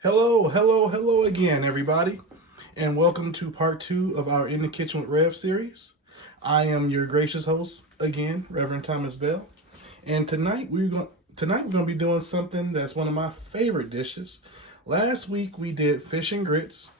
Hello again, everybody, and welcome to part two of our In the Kitchen with Rev series. I am your gracious host again, Reverend Thomas Bell, and tonight we're going to be doing something that's one of my favorite dishes. Last week we did fish and grits,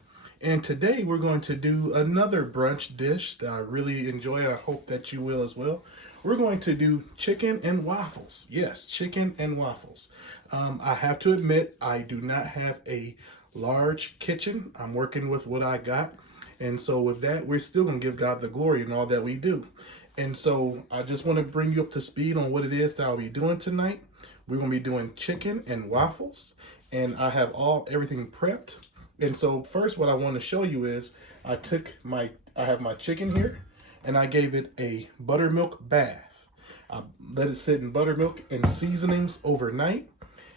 and today we're going to do another brunch dish that I really enjoy. I hope that you will as well. We're going to do chicken and waffles. Yes, chicken and waffles. I have to admit, I do not have a large kitchen. I'm working with what I got. And so, with that, we're still going to give God the glory in all that we do. And so, I just want to bring you up to speed on what it is that I'll be doing tonight. We're going to be doing chicken and waffles. And I have everything prepped. And so, first, what I want to show you is I have my chicken here, and I gave it a buttermilk bath. I let it sit in buttermilk and seasonings overnight.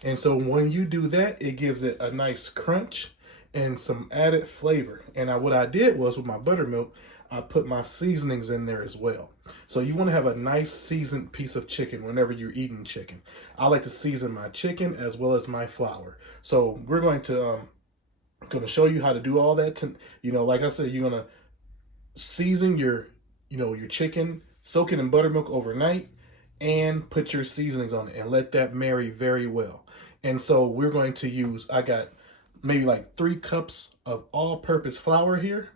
And so when you do that, it gives it a nice crunch and some added flavor. And what I did was with my buttermilk, I put my seasonings in there as well. So you want to have a nice seasoned piece of chicken whenever you're eating chicken. I like to season my chicken as well as my flour. So we're going to show you how to do all that. Like I said, you're going to season your chicken, soak it in buttermilk overnight, and put your seasonings on it and let that marry very well. And so we're going to I got maybe like 3 cups of all-purpose flour here,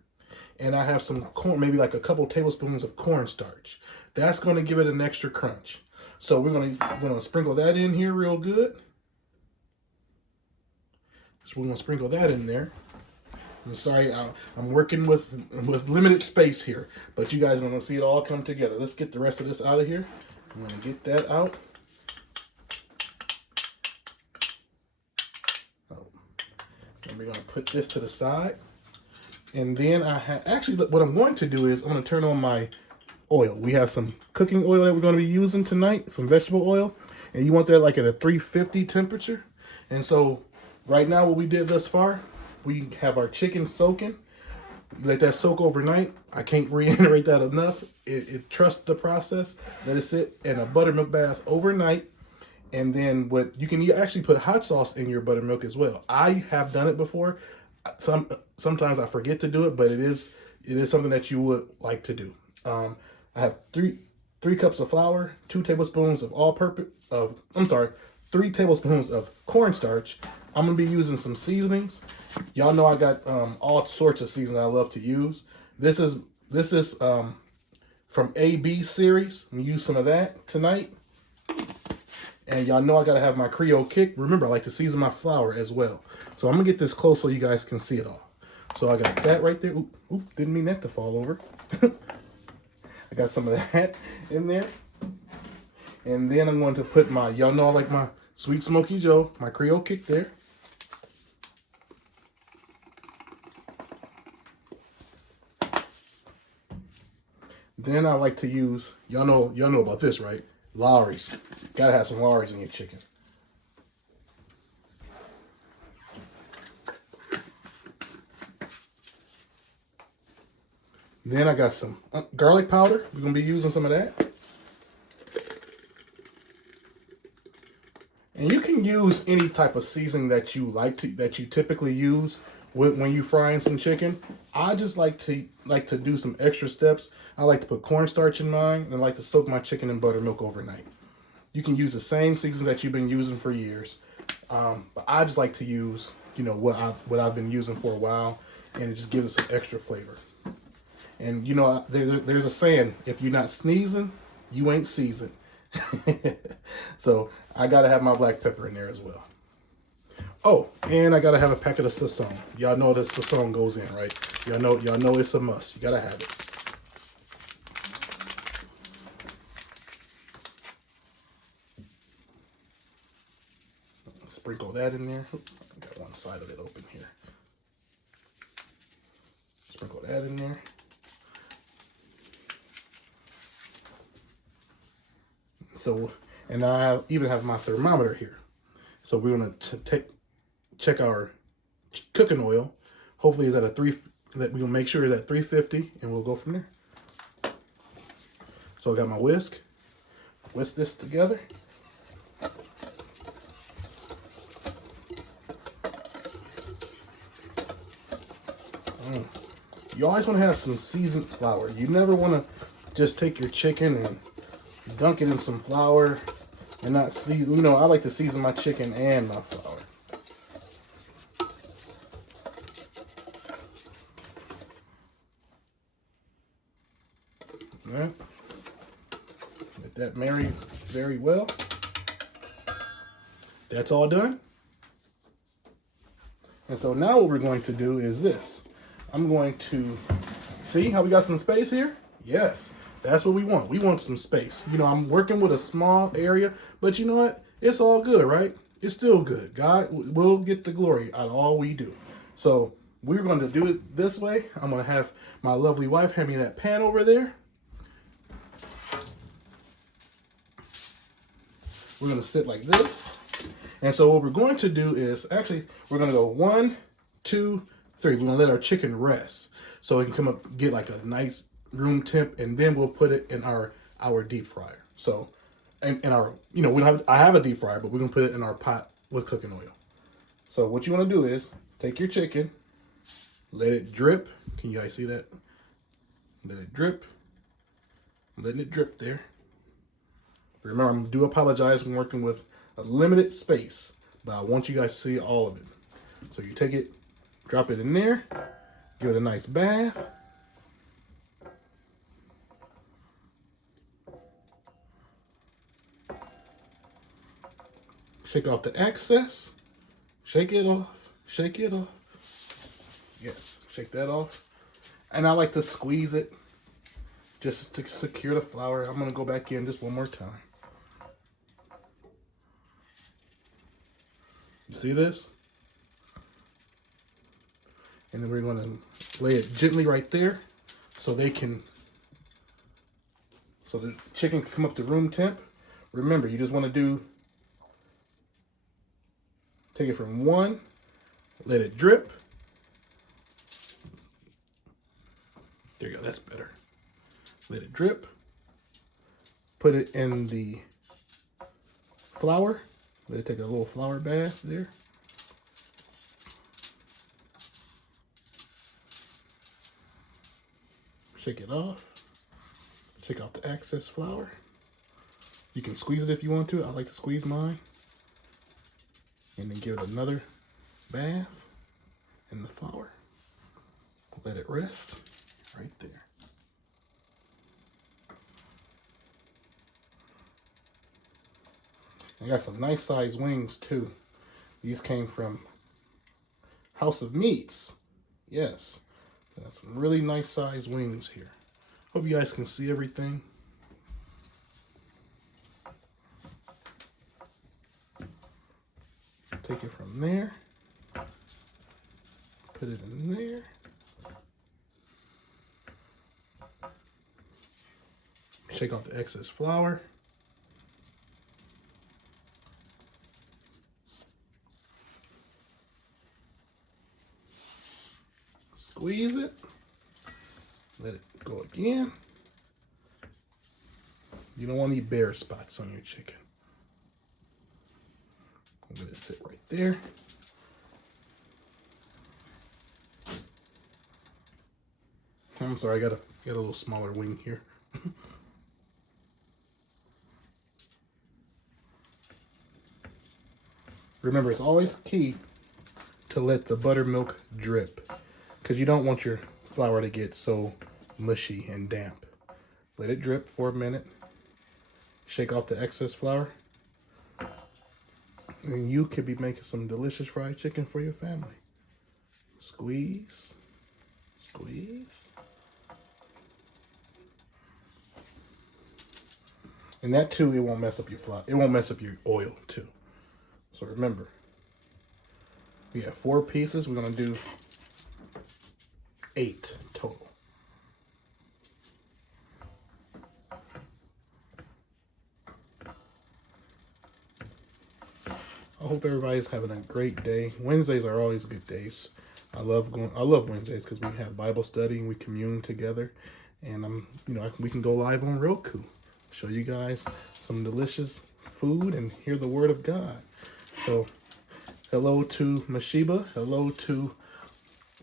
and I have some corn, maybe like a couple tablespoons of cornstarch. That's going to give it an extra crunch. So we're going to sprinkle that in here real good. So we're going to sprinkle that in there. I'm sorry, I'm working with limited space here, but you guys are going to see it all come together. Let's get the rest of this out of here. I'm going to get that out. And we're going to put this to the side. And then actually, what I'm going to do is I'm going to turn on my oil. We have some cooking oil that we're going to be using tonight, some vegetable oil. And you want that like at a 350 temperature. And so right now what we did thus far, we have our chicken soaking. Let that soak overnight. I can't reiterate that enough. It trusts the process. Let it sit in a buttermilk bath overnight. And then you can actually put hot sauce in your buttermilk as well. I have done it before. Sometimes I forget to do it, but it is something that you would like to do. I have three cups of flour, 2 tablespoons of three tablespoons of cornstarch. I'm gonna be using some seasonings. Y'all know I got all sorts of seasonings I love to use. This is from AB series. I'm gonna use some of that tonight. And y'all know I gotta have my Creole kick. Remember, I like to season my flour as well. So I'm gonna get this close so you guys can see it all. So I got that right there. Oop, didn't mean that to fall over. I got some of that in there. And then I'm going to put y'all know I like my Sweet Smoky Joe, my Creole kick there. Then I like to use, y'all know about this, right? Lawry's. Gotta have some Lawry's in your chicken. Then I got some garlic powder. We're gonna be using some of that. And you can use any type of seasoning that you that you typically use when you frying some chicken. I just like to do some extra steps. I like to put cornstarch in mine, and I like to soak my chicken in buttermilk overnight. You can use the same seasoning that you've been using for years, but I just like to use what I've been using for a while, and it just gives it some extra flavor. And there's a saying: if you're not sneezing, you ain't seasoned. So I gotta have my black pepper in there as well. Oh, and I gotta have a packet of Sazón. Y'all know that Sazón goes in, right? Y'all know it's a must. You gotta have it. Sprinkle that in there. I got one side of it open here. Sprinkle that in there. So, and I even have my thermometer here. So we're gonna check our cooking oil. Hopefully it's at we're gonna make sure it's at 350, and we'll go from there. So I got my whisk this together. You always want to have some seasoned flour. You never want to just take your chicken and dunk it in some flour and not season. You know, I like to season my chicken and my flour. Yeah. Let that marry very well. That's all done. And so now what we're going to do is this. I'm going to, see how we got some space here? Yes, that's what we want. We want some space. You know, I'm working with a small area, but you know what? It's all good, right? It's still good. God will get the glory out of all we do. So we're going to do it this way. I'm going to have my lovely wife hand me that pan over there. We're going to sit like this. And so what we're going to do is, actually, we're going to go 1, 2, 3. We're going to let our chicken rest so it can come up, get like a nice room temp, and then we'll put it in our deep fryer. So, in our, you know, I have a deep fryer, but we're going to put it in our pot with cooking oil. So what you want to do is take your chicken, let it drip. Can you guys see that? Let it drip. I'm letting it drip there. Remember, I do apologize. I'm working with a limited space, but I want you guys to see all of it. So you take it, drop it in there, give it a nice bath. Shake off the excess. Shake it off. Shake it off. Yes, shake that off. And I like to squeeze it just to secure the flour. I'm going to go back in just one more time. You see this? And then we're going to lay it gently right there so the chicken can come up to room temp. Remember, you just want to take it from 1, let it drip. There you go, that's better. Let it drip. Put it in the flour. Let it take a little flour bath there. Shake it off. Shake off the excess flour. You can squeeze it if you want to. I like to squeeze mine. And then give it another bath in the flour. Let it rest right there. I got some nice sized wings too. These came from House of Meats. Yes, got some really nice sized wings here. Hope you guys can see everything. Take it from there, put it in there. Shake off the excess flour. Squeeze it. Let it go again. You don't want any bare spots on your chicken. Let it sit right there. I'm sorry, I got a little smaller wing here. Remember, it's always key to let the buttermilk drip because you don't want your flour to get so mushy and damp. Let it drip for a minute. Shake off the excess flour. And you could be making some delicious fried chicken for your family. Squeeze, squeeze. And that too, it won't mess up your flour. It won't mess up your oil too. So remember, we have 4 pieces. We're gonna do 8 total. I hope everybody's having a great day. Wednesdays are always good days. I love Wednesdays because we have Bible study and we commune together, and we can go live on Roku, show you guys some delicious food and hear the Word of God. So, hello to Mashiba. Hello to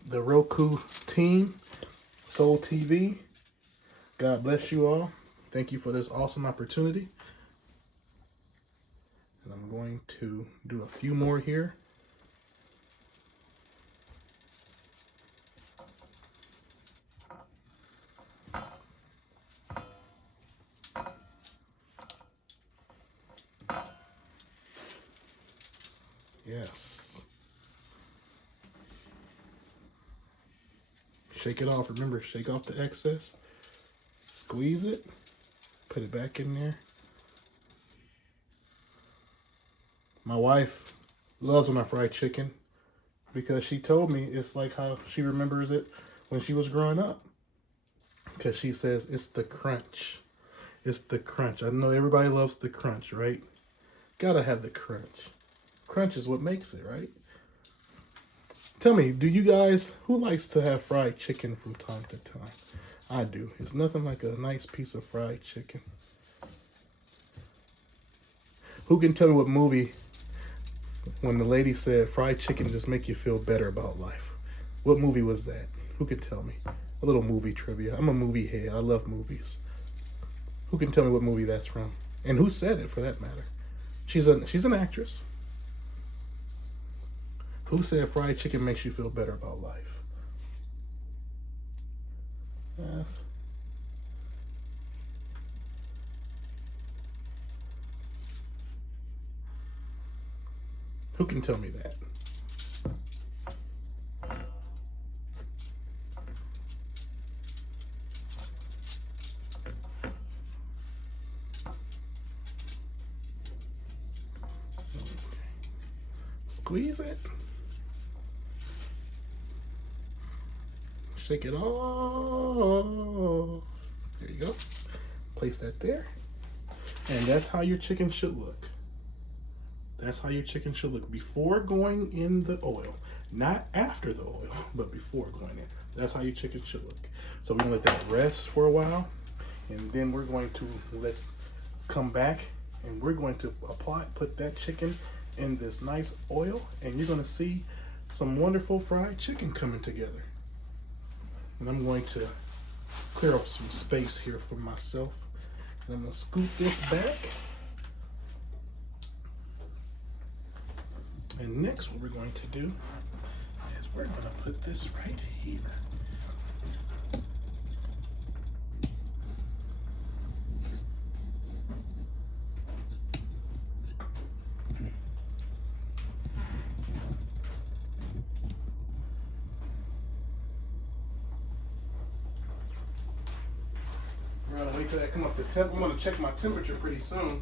the Roku team, Soul TV. God bless you all. Thank you for this awesome opportunity. And I'm going to do a few more here. Yes. Shake it off. Remember, shake off the excess. Squeeze it. Put it back in there. My wife loves when I fry chicken because she told me it's like how she remembers it when she was growing up. Because she says it's the crunch. It's the crunch. I know everybody loves the crunch, right? Gotta have the crunch. Crunch is what makes it, right? Tell me, do you guys, who likes to have fried chicken from time to time? I do. It's nothing like a nice piece of fried chicken. Who can tell me what movie, when the lady said fried chicken just make you feel better about life? What movie was that? Who can tell me? A little movie trivia. I'm a movie head. I love movies. Who can tell me what movie that's from? And who said it, for that matter? She's an actress. Who said fried chicken makes you feel better about life? Yes. Who can tell me that? Squeeze it. Shake it off. There you go. Place that there. And that's how your chicken should look. That's how your chicken should look before going in the oil. Not after the oil, but before going in. That's how your chicken should look. So we're gonna let that rest for a while. And then we're going to come back and we're going to put that chicken in this nice oil. And you're gonna see some wonderful fried chicken coming together. And I'm going to clear up some space here for myself. And I'm going to scoop this back. And next what we're going to do is we're going to put this right here. We're gonna wait till that come up to temp. I'm gonna check my temperature pretty soon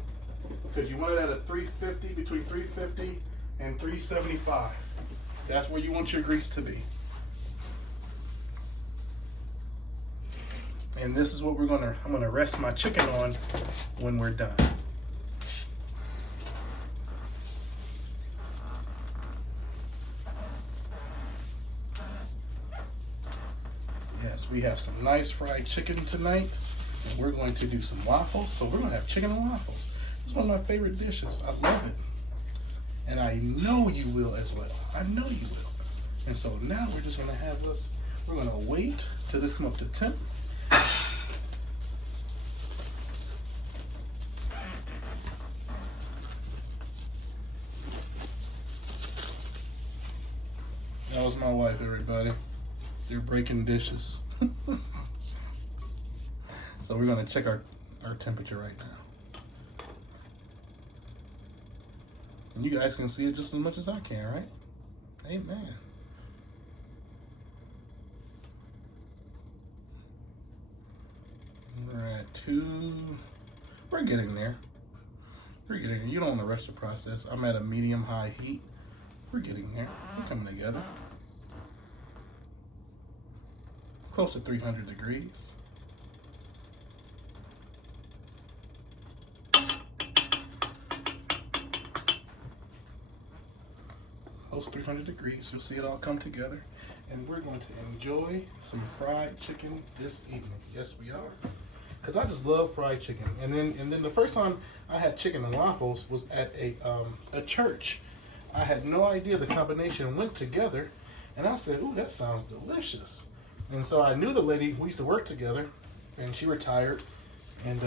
because you want it at a 350, between 350 and 375. That's where you want your grease to be. And this is what I'm gonna rest my chicken on when we're done. Yes, we have some nice fried chicken tonight. And we're going to do some waffles. So we're going to have chicken and waffles. It's one of my favorite dishes. I love it. And I know you will as well. I know you will. And so now we're just going to have this. We're going to wait till this come up to temp. That was my wife, everybody. They're breaking dishes. So we're going to check our temperature right now. And you guys can see it just as much as I can, right? Amen. We're at 2. We're getting there. We're getting there. You don't want to rush the process. I'm at a medium-high heat. We're getting there. We're coming together. Close to 300 degrees. Close to 300 degrees. You'll see it all come together. And we're going to enjoy some fried chicken this evening. Yes, we are. Because I just love fried chicken. And then the first time I had chicken and waffles was at a church. I had no idea the combination went together. And I said, ooh, that sounds delicious. And so I knew the lady, we used to work together, and she retired. And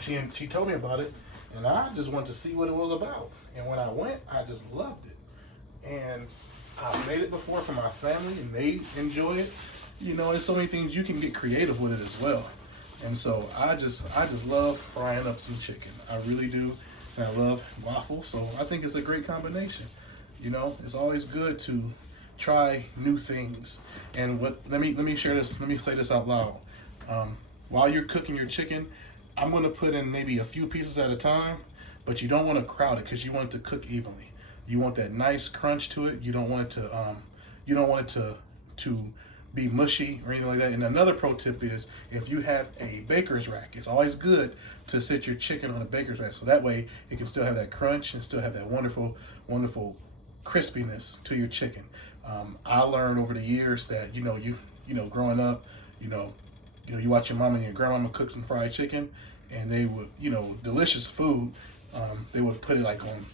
she told me about it, and I just wanted to see what it was about. And when I went, I just loved it. And I've made it before for my family, and they enjoy it. You know, there's so many things you can get creative with it as well. And so I just love frying up some chicken. I really do. And I love waffles, so I think it's a great combination. You know, it's always good to try new things. And let me share this. Let me say this out loud. While you're cooking your chicken, I'm going to put in maybe a few pieces at a time, but you don't want to crowd it because you want it to cook evenly. You want that nice crunch to it. You don't want it to be mushy or anything like that. And another pro tip is if you have a baker's rack, it's always good to sit your chicken on a baker's rack, so that way it can still have that crunch and still have that wonderful, wonderful crispiness to your chicken. I learned over the years that you know growing up, you watch your mama and your grandmama cook some fried chicken, and they would, delicious food. They would put it like on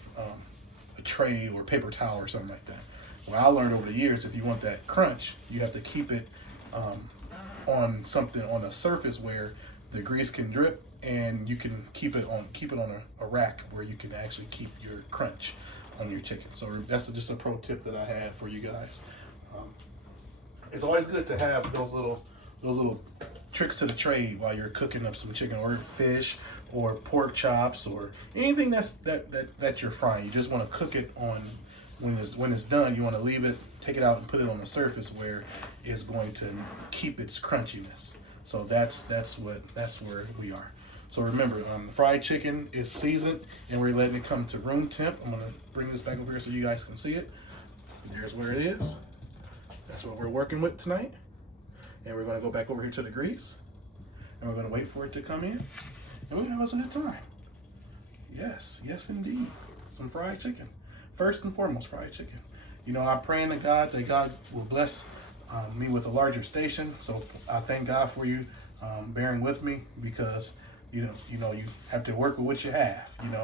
a tray or paper towel or something like that. Well, I learned over the years, if you want that crunch, you have to keep it on a surface where the grease can drip, and you can keep it on a rack where you can actually keep your crunch on your chicken. So that's just a pro tip that I had for you guys. It's always good to have those little tricks to the trade while you're cooking up some chicken or fish or pork chops or anything that you're frying. You just want to cook it on when it's done. You want to leave it, take it out, and put it on a surface where it's going to keep its crunchiness. So that's where we are. So remember, fried chicken is seasoned, and we're letting it come to room temp. I'm gonna bring this back over here so you guys can see it. There's where it is. That's what we're working with tonight. And we're gonna go back over here to the grease, and we're gonna wait for it to come in, and we're gonna have us a good time. Yes, yes indeed. Some fried chicken. First and foremost, fried chicken. I'm praying to God that God will bless me with a larger station. So I thank God for you bearing with me, because you have to work with what you have. And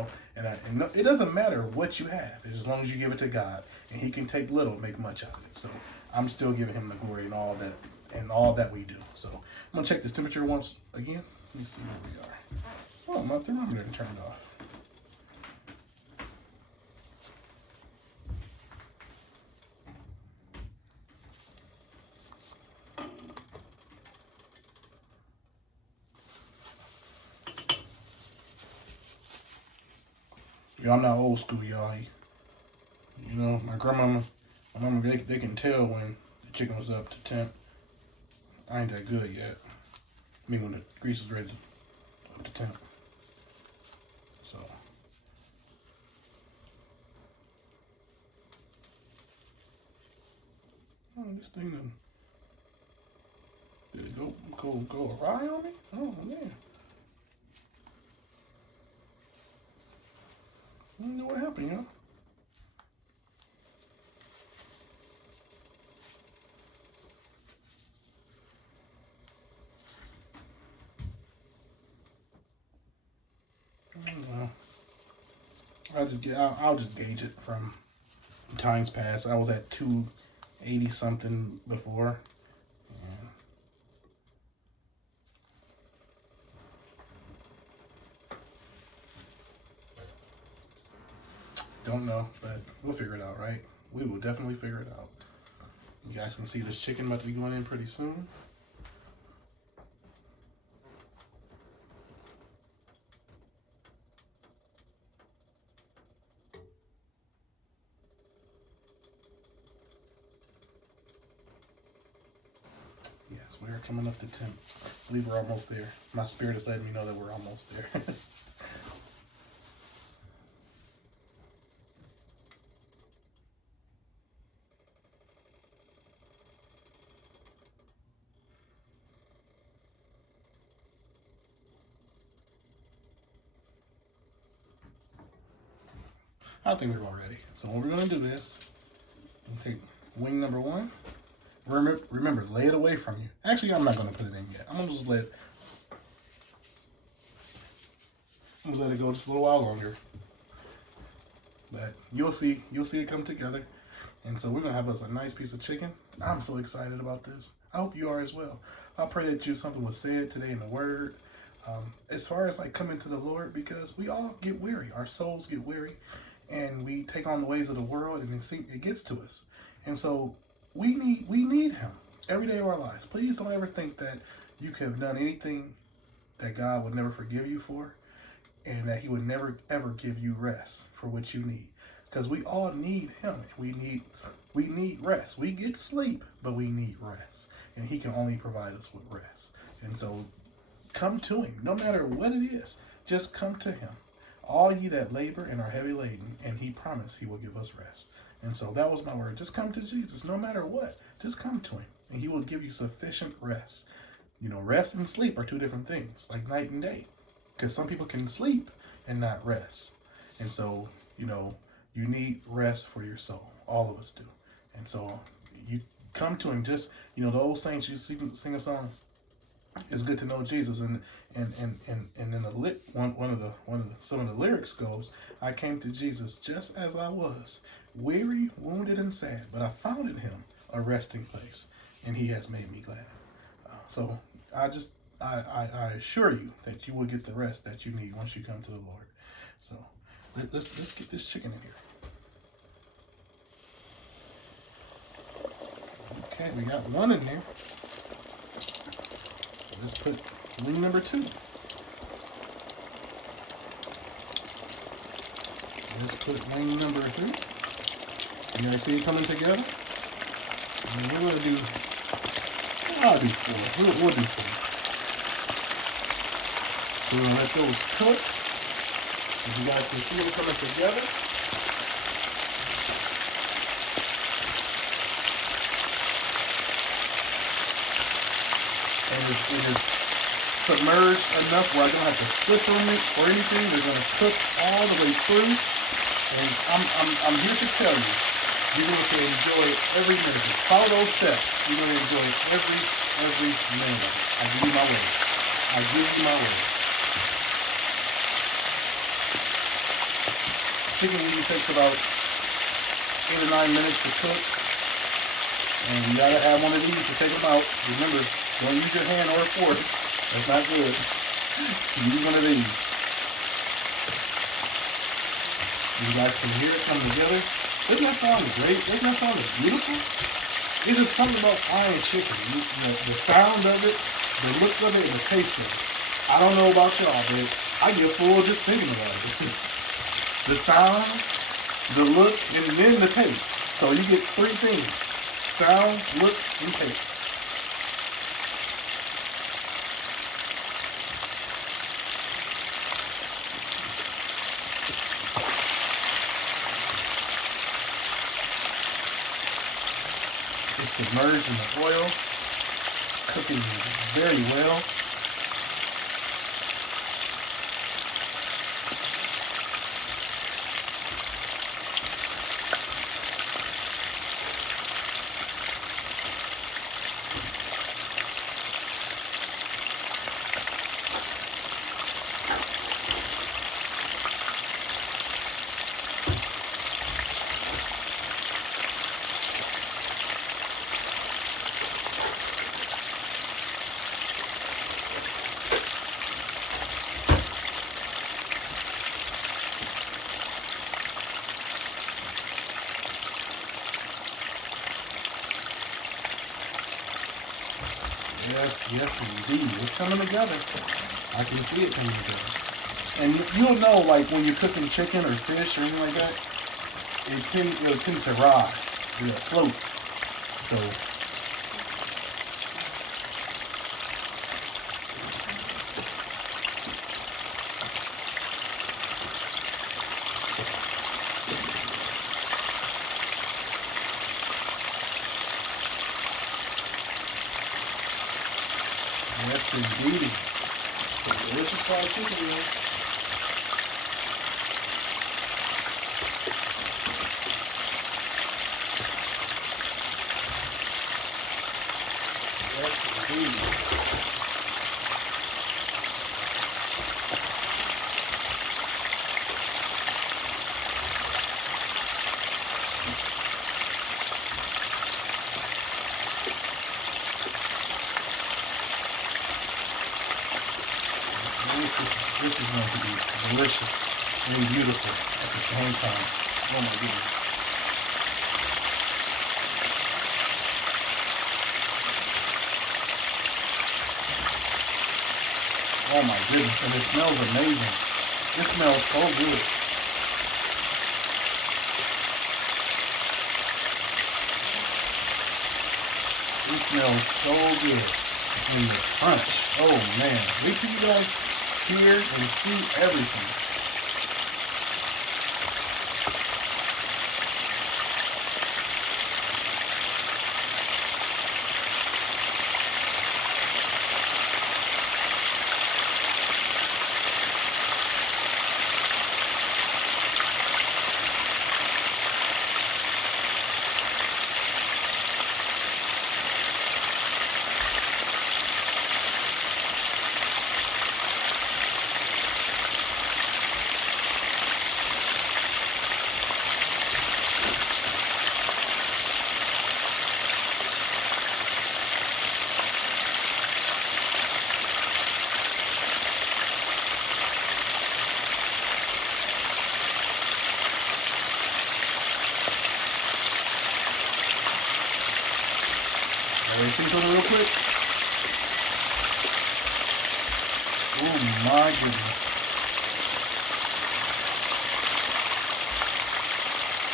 it doesn't matter what you have, as long as you give it to God, and He can take little, make much out of it. So I'm still giving Him the glory and all that we do. So I'm gonna check this temperature once again. Let me see where we are. Oh, my thermometer turned off. I'm not old school, y'all. My grandmama, my mama, they can tell when the chicken was up to temp. I ain't that good yet. I mean, when the grease is ready up to temp. So. Oh, this thing did it go awry on me? Oh, man. I don't know what happened, y'all. I'll just gauge it from times past. I was at 280 something before. Don't know, but we'll figure it out, right? We will definitely figure it out. You guys can see this chicken about to be going in pretty soon. Yes, we are coming up to 10. I believe we're almost there. My spirit is letting me know that we're almost there. I think we're about ready. So what we're gonna do is, take wing number one. Remember, lay it away from you. Actually, I'm not gonna put it in yet. I'm gonna just let it go just a little while longer. But you'll see it come together. And so we're going to have us a nice piece of chicken. I'm so excited about this. I hope you are as well. I pray that something was said today in the Word. As far as like coming to the Lord, because we all get weary. Our souls get weary. And we take on the ways of the world, and it gets to us. And so we need Him every day of our lives. Please don't ever think that you could have done anything that God would never forgive you for, and that He would never ever give you rest for what you need. Because we all need Him. We need rest. We get sleep, but we need rest, and He can only provide us with rest. And so come to Him, no matter what it is. Just come to Him. All ye that labor and are heavy laden, and He promised He will give us rest. And so that was my word. Just come to Jesus, no matter what. Just come to Him, and He will give you sufficient rest. You know, rest and sleep are two different things, like night and day. Because some people can sleep and not rest. And so, you know, you need rest for your soul. All of us do. And so you come to Him. Just, you know, the old saints used to sing a song, "It's good to know Jesus," and then some of the lyrics goes, "I came to Jesus just as I was, weary, wounded, and sad, but I found in Him a resting place, and He has made me glad." So I assure you that you will get the rest that you need once you come to the Lord. So let's get this chicken in here. Okay, we got one in there. Let's put wing number 2. Let's put wing number 3. You guys see it coming together? And we're going to do, I'll do 4. We'll do 4. So we're going to let those cook. As you guys can see them coming together. And it is submerged enough where I don't have to switch on it or anything. They're going to cook all the way through. And I'm here to tell you, you're going to enjoy every minute. Follow those steps. You're going to enjoy every minute. I give you my word. I give you my word. Chicken usually takes about 8 or 9 minutes to cook. And you gotta have one of these to take them out. Remember, don't use your hand or a fork. That's not good. Use one of these. You guys can hear it come together. Doesn't that sound great? Doesn't that sound beautiful? It's just something about frying chicken. The sound of it, the look of it, and the taste of it. I don't know about y'all, but I get full just thinking about it. The sound, the look, and then the taste. So you get 3 things: sound, look, and taste. It's submerged in the oil, cooking very well. Yes, indeed. It's coming together. I can see it coming together. And you'll know, like, when you're cooking chicken or fish or anything like that, it'll tend to rise. It'll float. So, yes, indeed. Delicious fried chicken, man. Yes, indeed. This is going to be delicious and beautiful at the same time. Oh my goodness. Oh my goodness, and it smells amazing. It smells so good. It smells so good. And the crunch. Oh man. Wait till you guys hear and see everything. Let me see something real quick. Oh my goodness.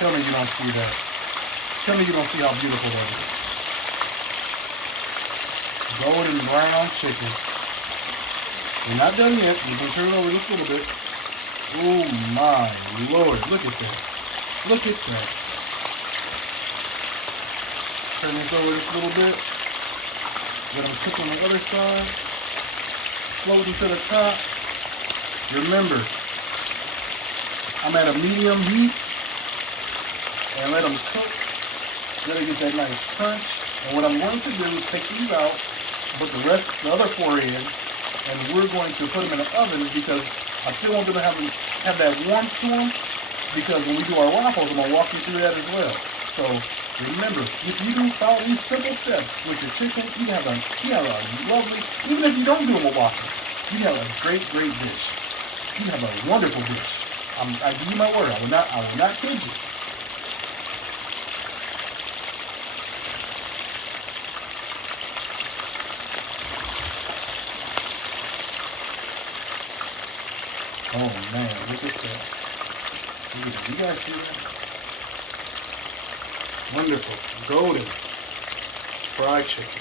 Tell me you don't see that. Tell me you don't see how beautiful that is. Golden brown chicken. We're not done yet. You can turn it over just a little bit. Oh my Lord. Look at that. Look at that. Turn this over just a little bit. Let them cook on the other side. Floating to the top. Remember, I'm at a medium heat. And let them cook. Let it get that nice crunch. And what I'm going to do is take these out, put the other 4 in, and we're going to put them in the oven because I still want them to have that warmth to them. Because when we do our waffles, I'm going to walk you through that as well. So remember, if you do follow these simple steps with your chicken, you have a lovely, even if you don't do them with waffles, you have a great, great dish. You have a wonderful dish. I give you my word. I will not kid you. Oh man, look at that. You guys see that? Wonderful, golden fried chicken.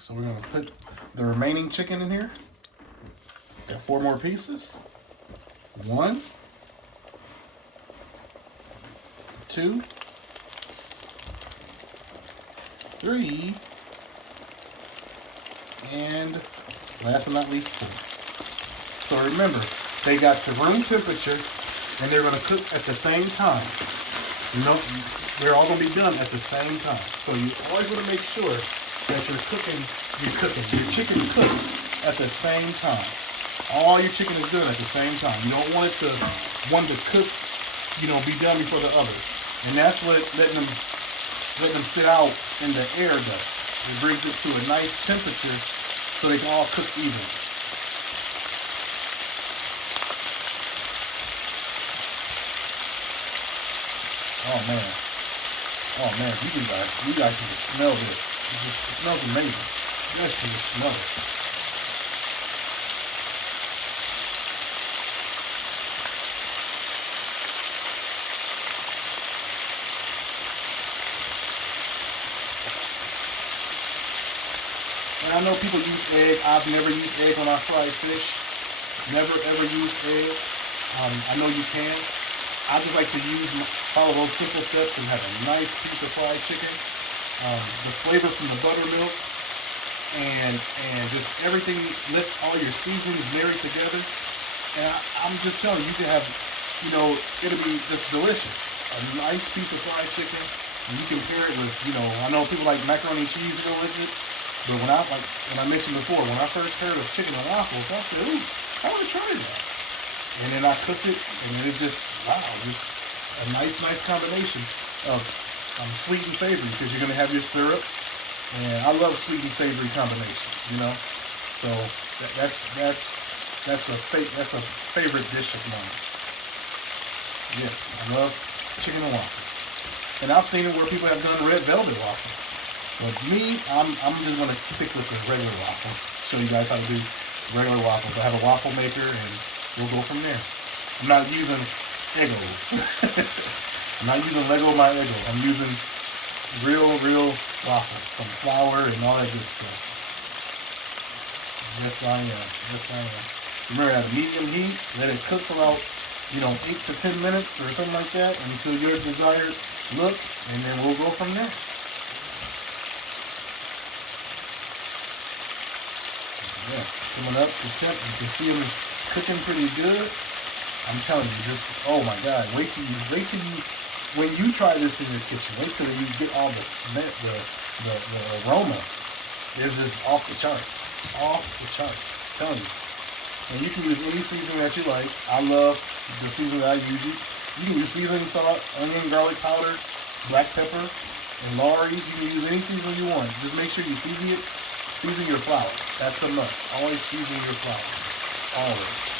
So we're going to put the remaining chicken in here. Got 4 more pieces. 1, 2, 3, and last but not least 4. So remember, they got the room temperature and they're going to cook at the same time. You know, they're all going to be done at the same time. So you always want to make sure that your chicken cooks at the same time. All your chicken is done at the same time. You don't want it to one to cook, be done before the others. And that's what letting them sit out in the air does. It brings it to a nice temperature so they can all cook evenly. Oh man, you guys can just smell this. It smells amazing. You guys can just smell it. And I know people use egg. I've never used egg when I fry fish. Never ever use egg. I know you can. I just like to follow those simple steps and have a nice piece of fried chicken. The flavor from the buttermilk and just everything, let all your seasonings marry together. And I'm just telling you, you can have, it'll be just delicious. A nice piece of fried chicken. And you can pair it with, I know people like macaroni and cheese to go with it. But when I mentioned before, when I first heard of chicken and waffles, I said, ooh, I want to try that. And then I cooked it, and then it just, wow, just a nice combination of sweet and savory, because you're going to have your syrup. And I love sweet and savory combinations, So that's a favorite dish of mine. Yes, I love chicken and waffles. And I've seen it where people have done red velvet waffles. But me, I'm just gonna stick with the regular waffles. Show you guys how to do regular waffles. I have a waffle maker, and we'll go from there. I'm not using Eggos. I'm not using Lego my Eggo. I'm using real waffles from flour and all that good stuff. Yes, I am. Remember, at a medium heat, let it cook for about 8 to 10 minutes or something like that until your desired look, and then we'll go from there. Yes, coming up to temp, you can see them cooking pretty good. I'm telling you, oh my God, wait till you, when you try this in your kitchen, wait till you get all the smell, the aroma is just off the charts. I'm telling you. And you can use any seasoning that you like. I love the seasoning that I use. You can use seasoning salt, onion, garlic powder, black pepper, and Lawry's. You can use any seasoning you want. Just make sure you season it. Season your flour. That's a must. Always season your flour. Always.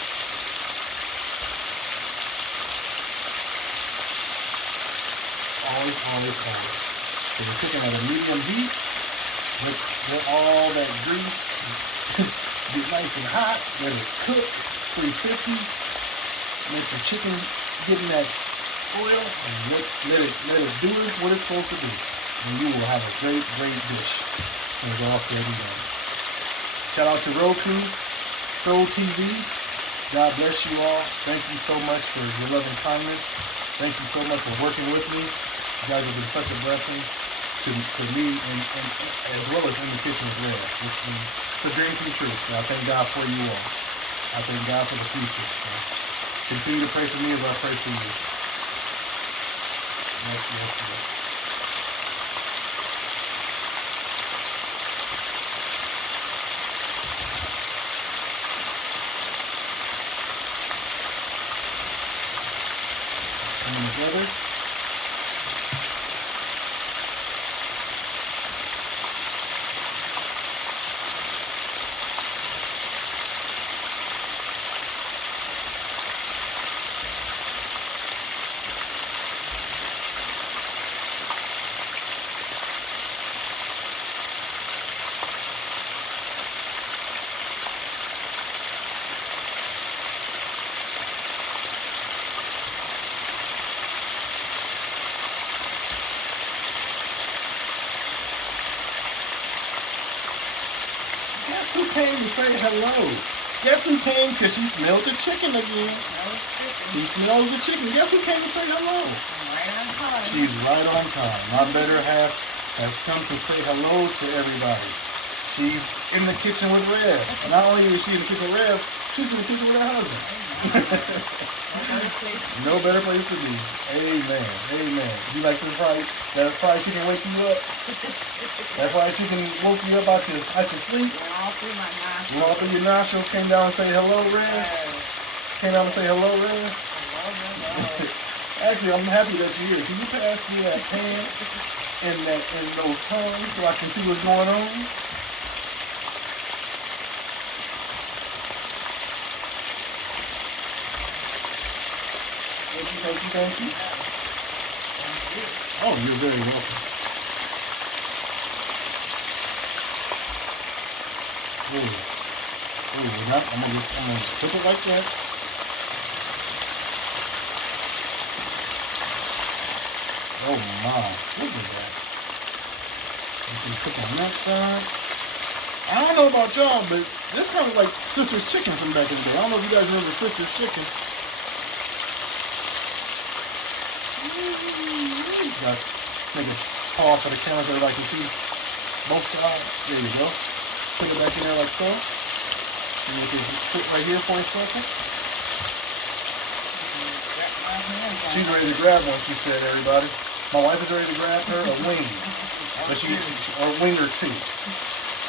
So we're cooking at a medium heat. Let all that grease get nice and hot. Let it cook. 350. Let the chicken get in that oil and let it do what it's supposed to do. And you will have a great dish. And go off there and done. Shout out to Roku, Troll TV. God bless you all. Thank you so much for your love and kindness. Thank you so much for working with me. You guys have been such a blessing to me and as well as in the kitchen as well. It's a dream come true. So I thank God for you all. I thank God for the future. So continue to pray for me as I pray for you. Yes. Coming together. Guess who came to say hello? Guess who came? Because she smelled the chicken again. She smells the chicken. Guess who came to say hello? Right on time. She's right on time. My better half has come to say hello to everybody. She's in the kitchen with Rev. And not only is she in the kitchen with Rev, she's in the kitchen with her husband. No better place to be. Amen. You like that fried chicken wake you up? That fried chicken woke you up out your sleep? Went all through my nostrils. Went all through your nostrils, came down and say hello, Rev? Came down and say hello, Rev? Actually, I'm happy that you're here. Can you pass me that pan and those tongs so I can see what's going on? Thank you. Oh, you're very welcome. I'm gonna just put it like that. Oh my, look at that. You can cook on that side. I don't know about y'all, but this kind of like Sister's Chicken from back in the day. I don't know if you guys remember Sister's Chicken. Got make a pause for the camera so everybody can see both sides. There you go. Put it back in there like so. And you can sit right here for a second. She's ready to grab one, she said, everybody. My wife is ready to grab her a wing. But or a wing or two.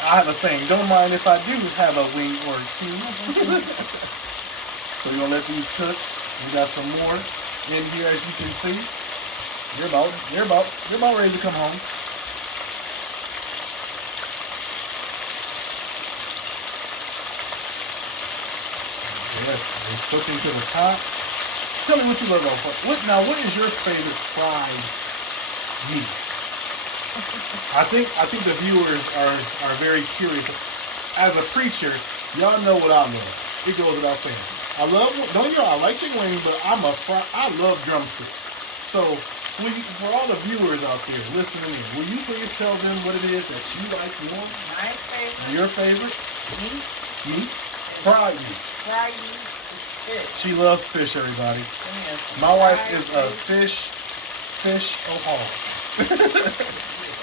I have a thing. Don't mind if I do have a wing or two. So we're gonna let these cook. We got some more in here, as you can see. You're about ready to come home. Yes, it's cooking to the top. Tell me what you love about what is your favorite fried meat? I think the viewers are very curious. As a preacher, y'all know what I love. It goes without saying. I like chicken wings, but I love drumsticks. So for all the viewers out there listening in, will you please tell them what it is that you like more? My favorite. Your favorite? Meat. Meat? Fried meat. Fried meat is fish. She loves fish, everybody. Yes. My wife is a Fried fish-oholic.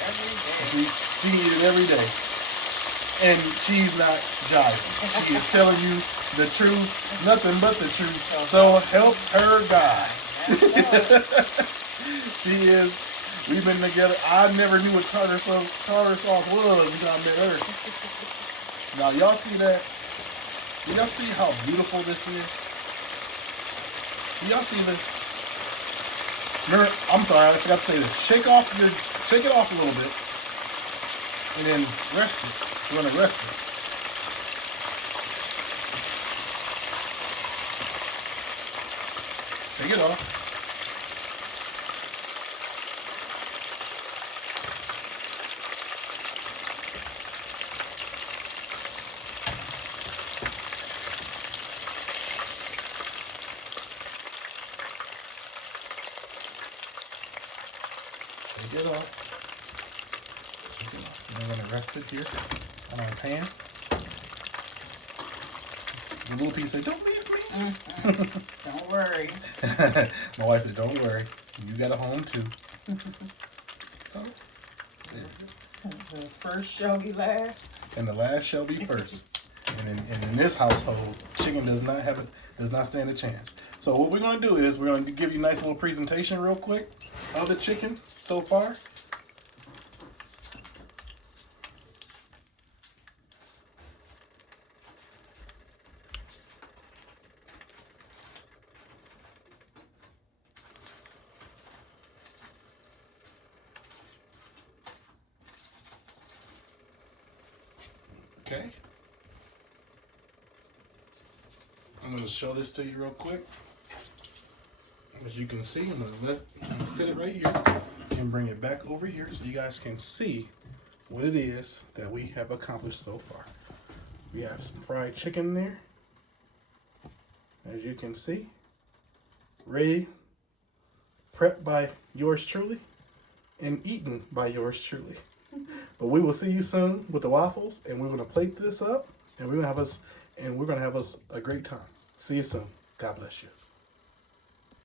every day. She eats it every day. And she's not jiving. She is telling you the truth, nothing but the truth. So help her God. She is. We've been together. I never knew what tartar sauce was until I met her. Now y'all see that? Do y'all see how beautiful this is? Do y'all see this? Remember, I'm sorry, I forgot to say this. Shake it off a little bit, and then rest it. We're gonna rest it. Take it off. Take it off. And I'm gonna rest it here on our pan. The little piece said, "Don't leave me." Don't worry. My wife said, "Don't worry, you got a home too." The first shall be last. And the last shall be first. And in this household, chicken does not stand a chance. So what we're gonna do is we're gonna give you a nice little presentation real quick of the chicken so far. Okay. I'm going to show this to you real quick. As you can see, I'm going to set it right here and bring it back over here so you guys can see what it is that we have accomplished so far. We have some fried chicken there. As you can see, ready, prepped by yours truly, and eaten by yours truly. But we will see you soon with the waffles, and we're going to plate this up, and we're going to have us a great time. See you soon. God bless you.